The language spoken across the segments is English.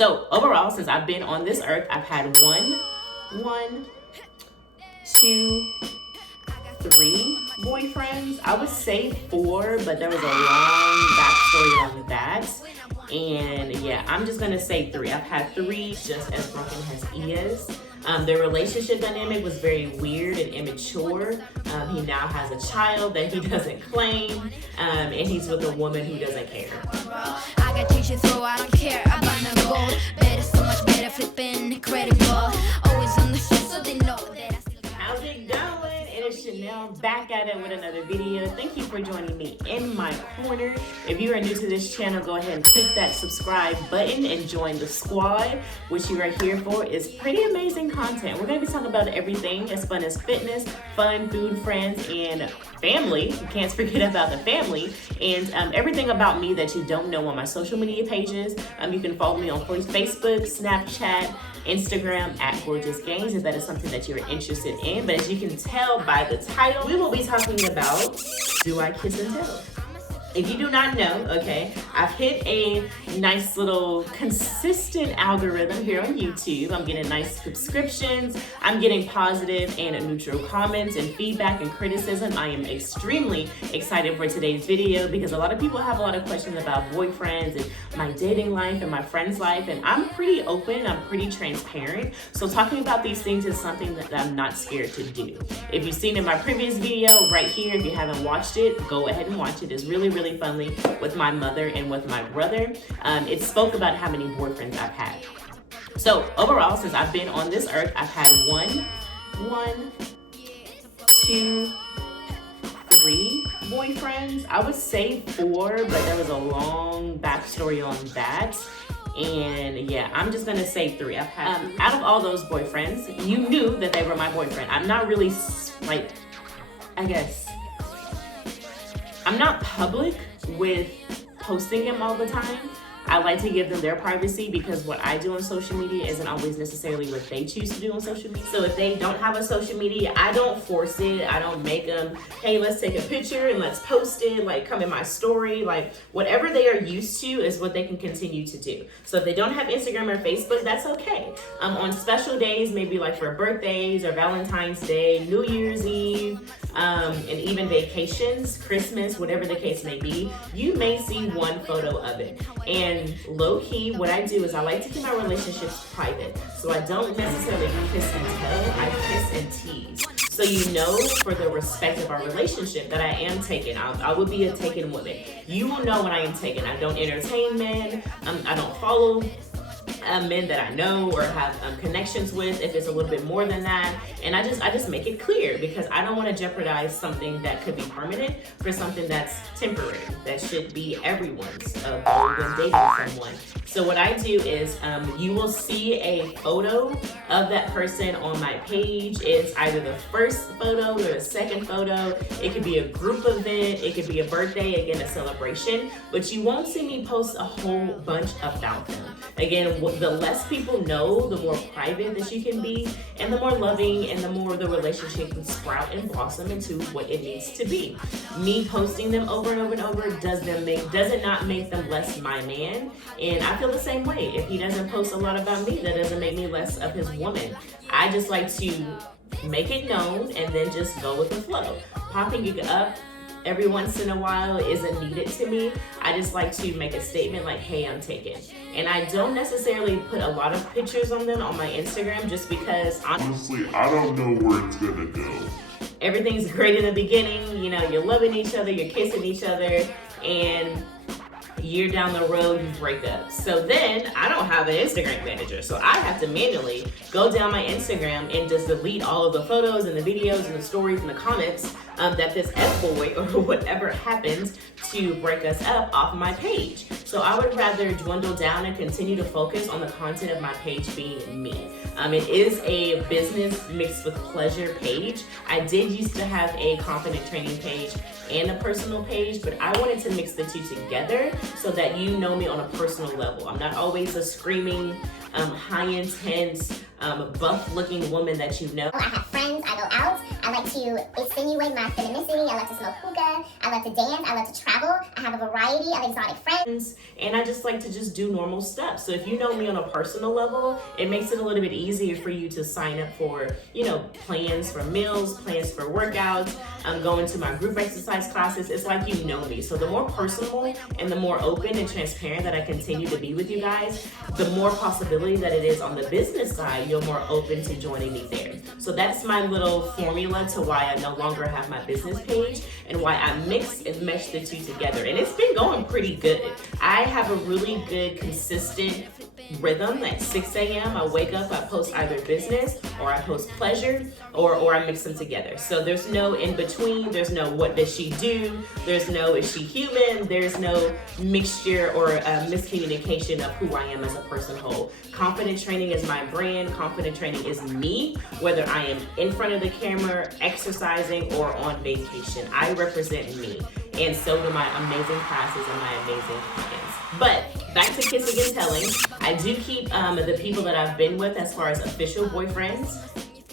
So overall, since I've been on this earth, I've had one, two, three boyfriends. I would say four, but there was a long backstory on that. And yeah, I'm just gonna say three. I've had three, just as broken as he is. Their relationship dynamic was very weird and immature. He now has a child that he doesn't claim, and he's with a woman who doesn't care. I got teachers, so I don't care about no gold. Better, so much better, flipping incredible. Always on the show, so they know that I still. How's it going? It is Chanel back at it with another video. Thank you for joining me in my corner. If you are new to this channel, go ahead and click that subscribe button and join the squad. What you are here for is pretty amazing content. We're going to be talking about everything as fun as fitness, fun, food, friends, and family. You can't forget about the family, and everything about me that you don't know on my social media pages. You can follow me on Facebook, Snapchat, Instagram at Gorgeous Games if that is something that you're interested in. But as you can tell by the title, we will be talking about, do I kiss and tell? If you do not know, okay, I've hit a nice little consistent algorithm here on YouTube. I'm getting nice subscriptions. I'm getting positive and neutral comments and feedback and criticism. I am extremely excited for today's video because a lot of people have a lot of questions about boyfriends and my dating life and my friends' life. And I'm pretty open, I'm pretty transparent. So talking about these things is something that I'm not scared to do. If you've seen in my previous video right here, if you haven't watched it, go ahead and watch it. It's really funny with my mother and with my brother. It spoke about how many boyfriends I've had. So overall, since I've been on this earth, I've had one, two, three boyfriends. I would say four, but there was a long backstory on that. And yeah, I'm just gonna say three. I've had out of all those boyfriends, you knew that they were my boyfriend. I'm not really like, I guess I'm not public with posting them all the time. I like to give them their privacy because what I do on social media isn't always necessarily what they choose to do on social media. So if they don't have a social media, I don't force it. I don't make them, hey, let's take a picture and let's post it, like come in my story. Like whatever they are used to is what they can continue to do. So if they don't have Instagram or Facebook, that's okay. On special days, maybe like for birthdays or Valentine's Day, New Year's Eve, and even vacations, Christmas, whatever the case may be, you may see one photo of it. And low-key, what I do is I like to keep my relationships private. So I don't necessarily kiss and tell, I kiss and tease. So you know, for the respect of our relationship, that I am taken. I would be a taken woman. You will know when I am taken. I don't entertain men. I don't follow men that I know or have connections with if it's a little bit more than that. And I just make it clear because I don't want to jeopardize something that could be permanent for something that's temporary, that should be everyone's goal when dating someone. So what I do is you will see a photo of that person on my page. It's either the first photo or the second photo. It could be a group event, it could be a birthday, again, a celebration, but you won't see me post a whole bunch about them. Again, the less people know, the more private that you can be, and the more loving and the more the relationship can sprout and blossom into what it needs to be. Me posting them over and over and over does it not make them less my man. And I feel the same way. If he doesn't post a lot about me, that doesn't make me less of his woman. I just like to make it known and then just go with the flow. Popping it up every once in a while isn't needed to me. I just like to make a statement like, hey, I'm taken. And I don't necessarily put a lot of pictures on them on my Instagram just because honestly, I don't know where it's gonna go. Everything's great in the beginning, you know, you're loving each other, you're kissing each other, and year down the road, you break up. So then I don't have an Instagram manager. So I have to manually go down my Instagram and just delete all of the photos and the videos and the stories and the comments that this F-boy or whatever happens to break us up off my page. So I would rather dwindle down and continue to focus on the content of my page being me. It is a business mixed with pleasure page. I did used to have a confident training page and a personal page, but I wanted to mix the two together so that you know me on a personal level. I'm not always a screaming, high intense, buff looking woman that you know. I have friends, I go out, I I like to insinuate my femininity. I love to smoke hookah. I love to dance. I love to travel. I have a variety of exotic friends. And I just like to just do normal stuff. So if you know me on a personal level, it makes it a little bit easier for you to sign up for, you know, plans for meals, plans for workouts. I'm going to my group exercise classes. It's like you know me. So the more personal and the more open and transparent that I continue to be with you guys, the more possibility that it is on the business side, you're more open to joining me there. So that's my little formula to why I no longer have my business page and why I mix and mesh the two together. And it's been going pretty good. I have a really good, consistent rhythm. At 6 a.m. I wake up, I post either business or I post pleasure or I mix them together. So there's no in between. There's no what does she do? There's no is she human? There's no mixture or miscommunication of who I am as a person whole. Confident Training is my brand. Confident Training is me, whether I am in front of the camera, exercising, or on vacation. I represent me, and so do my amazing classes and my amazing clients. But back to kissing and telling, I do keep the people that I've been with as far as official boyfriends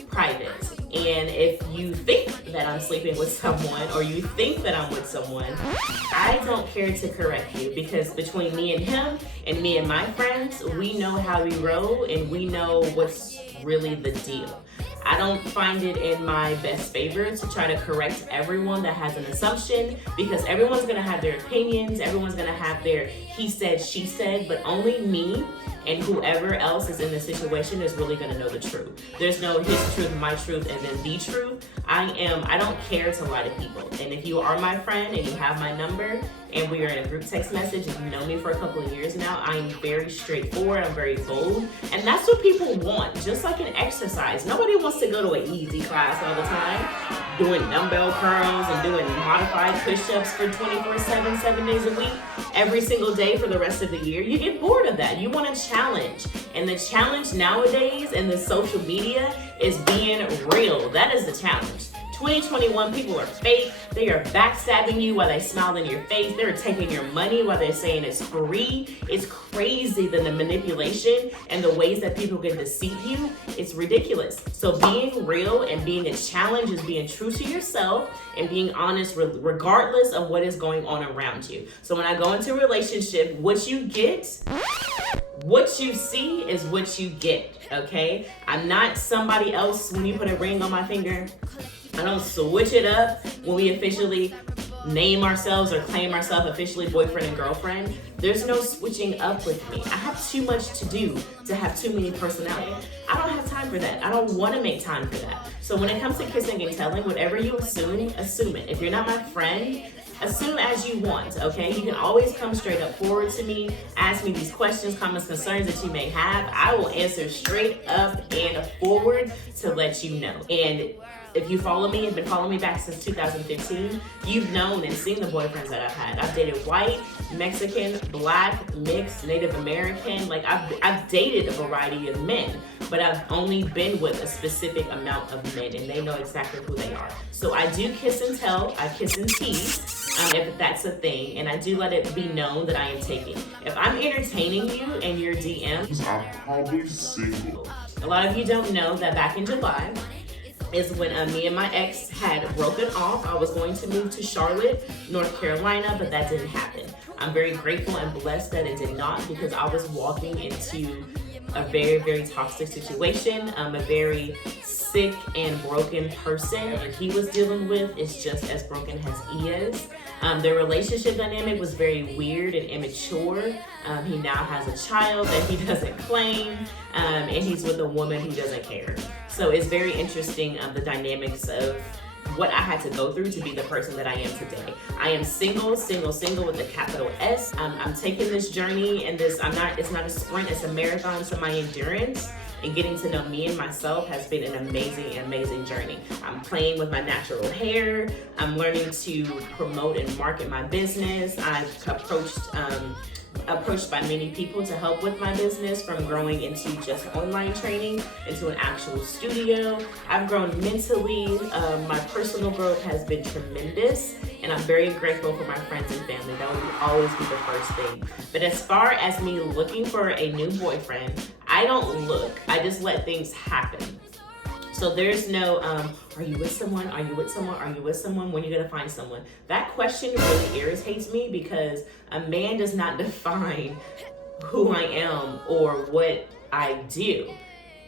private. And if you think that I'm sleeping with someone or you think that I'm with someone, I don't care to correct you, because between me and him and me and my friends, we know how we roll and we know what's really the deal. I don't find it in my best favor to try to correct everyone that has an assumption, because everyone's gonna have their opinions, everyone's gonna have their he said, she said, but only me and whoever else is in the situation is really gonna know the truth. There's no his truth, my truth, and then the truth. I don't care to lie to people. And if you are my friend and you have my number and we are in a group text message and you know me for a couple of years now, I'm very straightforward, I'm very bold. And that's what people want, just like in exercise. Nobody wants to go to an easy class all the time, doing dumbbell curls and doing modified push-ups for 24/7, 7 days a week, every single day for the rest of the year. You get bored of that. You want a challenge. And the challenge nowadays in the social media is being real. That is the challenge. 2021, people are fake. They are backstabbing you while they smile in your face. They're taking your money while they're saying it's free. It's crazy, the manipulation and the ways that people can deceive you. It's ridiculous. So being real and being a challenge is being true to yourself and being honest regardless of what is going on around you. So when I go into a relationship, what you get, what you see is what you get, okay? I'm not somebody else. When you put a ring on my finger, I don't switch it up when we officially name ourselves or claim ourselves officially boyfriend and girlfriend. There's no switching up with me. I have too much to do to have too many personalities. I don't have time for that. I don't want to make time for that. So when it comes to kissing and telling, whatever you assume it. If you're not my friend, assume as you want, okay? You can always come straight up forward to me, ask me these questions, comments, concerns that you may have. I will answer straight up and forward to let you know. And if you follow me, have been following me back since 2015, you've known and seen the boyfriends that I've had. I've dated white, Mexican, black, mixed, Native American. Like I've dated a variety of men, but I've only been with a specific amount of men, and they know exactly who they are. So I do kiss and tell, I kiss and tease, if that's a thing, and I do let it be known that I am taking. If I'm entertaining you in your DMs, I'm probably single. a lot of you don't know that back in July is when me and my ex had broken off. I was going to move to Charlotte, North Carolina, but that didn't happen. I'm very grateful and blessed that it did not, because I was walking into a very, very toxic situation. A very sick and broken person, and he was dealing with is just as broken as he is. Their relationship dynamic was very weird and immature. He now has a child that he doesn't claim, and he's with a woman who doesn't care. So it's very interesting, the dynamics of what I had to go through to be the person that I am today. I am single with a capital S. I'm taking this journey, and it's not a sprint, it's a marathon. So my endurance and getting to know me and myself has been an amazing journey. I'm playing with my natural hair. I'm learning to promote and market my business. I've approached by many people to help with my business, from growing into just online training into an actual studio. I've grown mentally. My personal growth has been tremendous, and I'm very grateful for my friends and family. That would always be the first thing. But as far as me looking for a new boyfriend, I don't look. I just let things happen. So there's no, are you with someone? Are you with someone? Are you with someone? When are you gonna find someone? That question really irritates me because a man does not define who I am or what I do.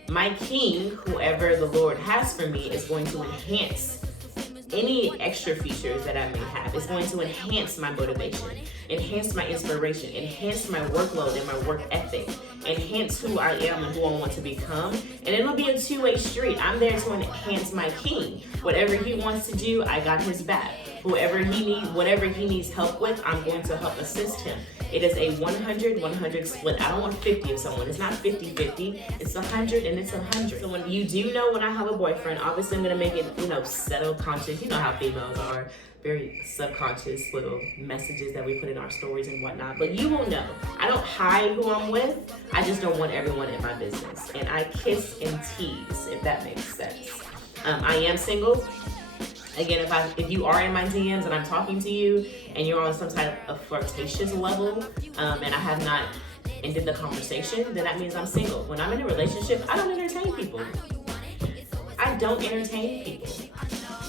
My king, whoever the Lord has for me, is going to enhance any extra features that I may have. It's going to enhance my motivation, enhance my inspiration, enhance my workload and my work ethic, enhance who I am and who I want to become. And it'll be a two-way street. I'm there to enhance my king. Whatever he wants to do, I got his back. Whatever he needs help with, I'm going to help assist him. It is a 100-100 split. I don't want 50 of someone. It's not 50-50. It's 100 and it's 100. So when you do know when I have a boyfriend, obviously I'm gonna make it, subconscious. You know how females are, very subconscious little messages that we put in our stories and whatnot. But you will know. I don't hide who I'm with. I just don't want everyone in my business. And I kiss and tease, if that makes sense. I am single. Again, if you are in my DMs and I'm talking to you and you're on some type of flirtatious level and I have not ended the conversation, then that means I'm single. When I'm in a relationship, I don't entertain people. I don't entertain people.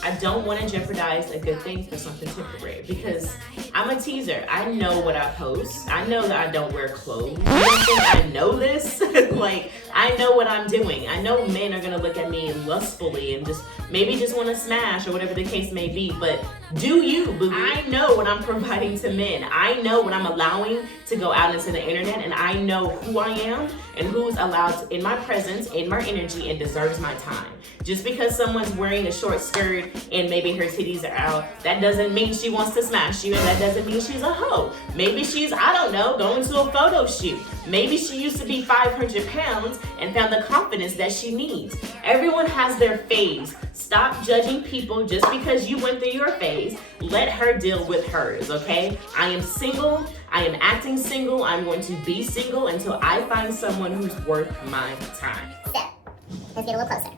I don't want to jeopardize a good thing for something temporary because I'm a teaser. I know what I post. I know that I don't wear clothes. You don't think I know this? Like, I know what I'm doing. I know men are going to look at me lustfully and maybe just want to smash or whatever the case may be. But do you, boo? I know what I'm providing to men. I know what I'm allowing to go out into the internet, and I know who I am and who's allowed in my presence, in my energy, and deserves my time. Just because someone's wearing a short skirt and maybe her titties are out, that doesn't mean she wants to smash you, and that doesn't mean she's a hoe. Maybe she's, I don't know, going to a photo shoot. Maybe she used to be 500 pounds and found the confidence that she needs. Everyone has their phase. Stop judging people just because you went through your phase. Let her deal with hers, okay? I am single. I am acting single. I'm going to be single until I find someone who's worth my time. So, let's get a little closer.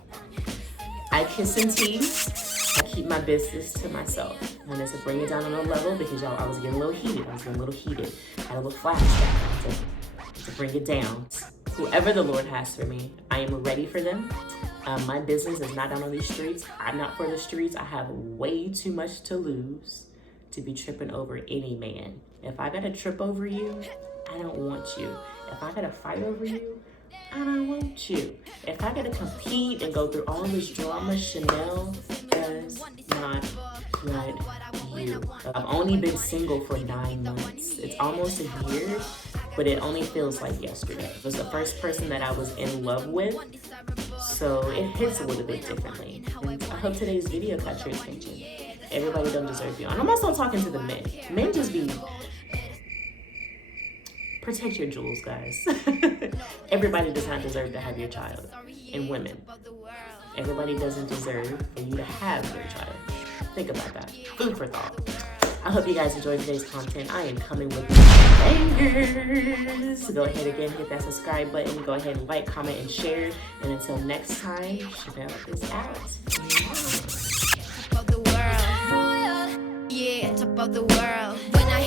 I kiss and tease. I keep my business to myself. I wanted to bring it down on a level because y'all, I was getting a little heated. I had a little flashback to bring it down. Whoever the Lord has for me, I am ready for them. My business is not down on these streets. I'm not for the streets. I have way too much to lose to be tripping over any man. If I gotta trip over you, I don't want you. If I gotta fight over you, I don't want you. If I gotta compete and go through all this drama, Chanel does not want you. I've only been single for 9 months. It's almost a year, but it only feels like yesterday. It was the first person that I was in love with, so it hits a little bit differently. And I hope today's video caught your attention. Everybody don't deserve you. And I'm also talking to the men. Men just be... Protect your jewels, guys. Everybody does not deserve to have your child. And women, everybody doesn't deserve for you to have your child. Think about that. Food for thought. I hope you guys enjoyed today's content. I am coming with bangers. So go ahead again, hit that subscribe button. Go ahead and like, comment, and share. And until next time, Chanel is out. Top of the world. Yeah, top of the world. When I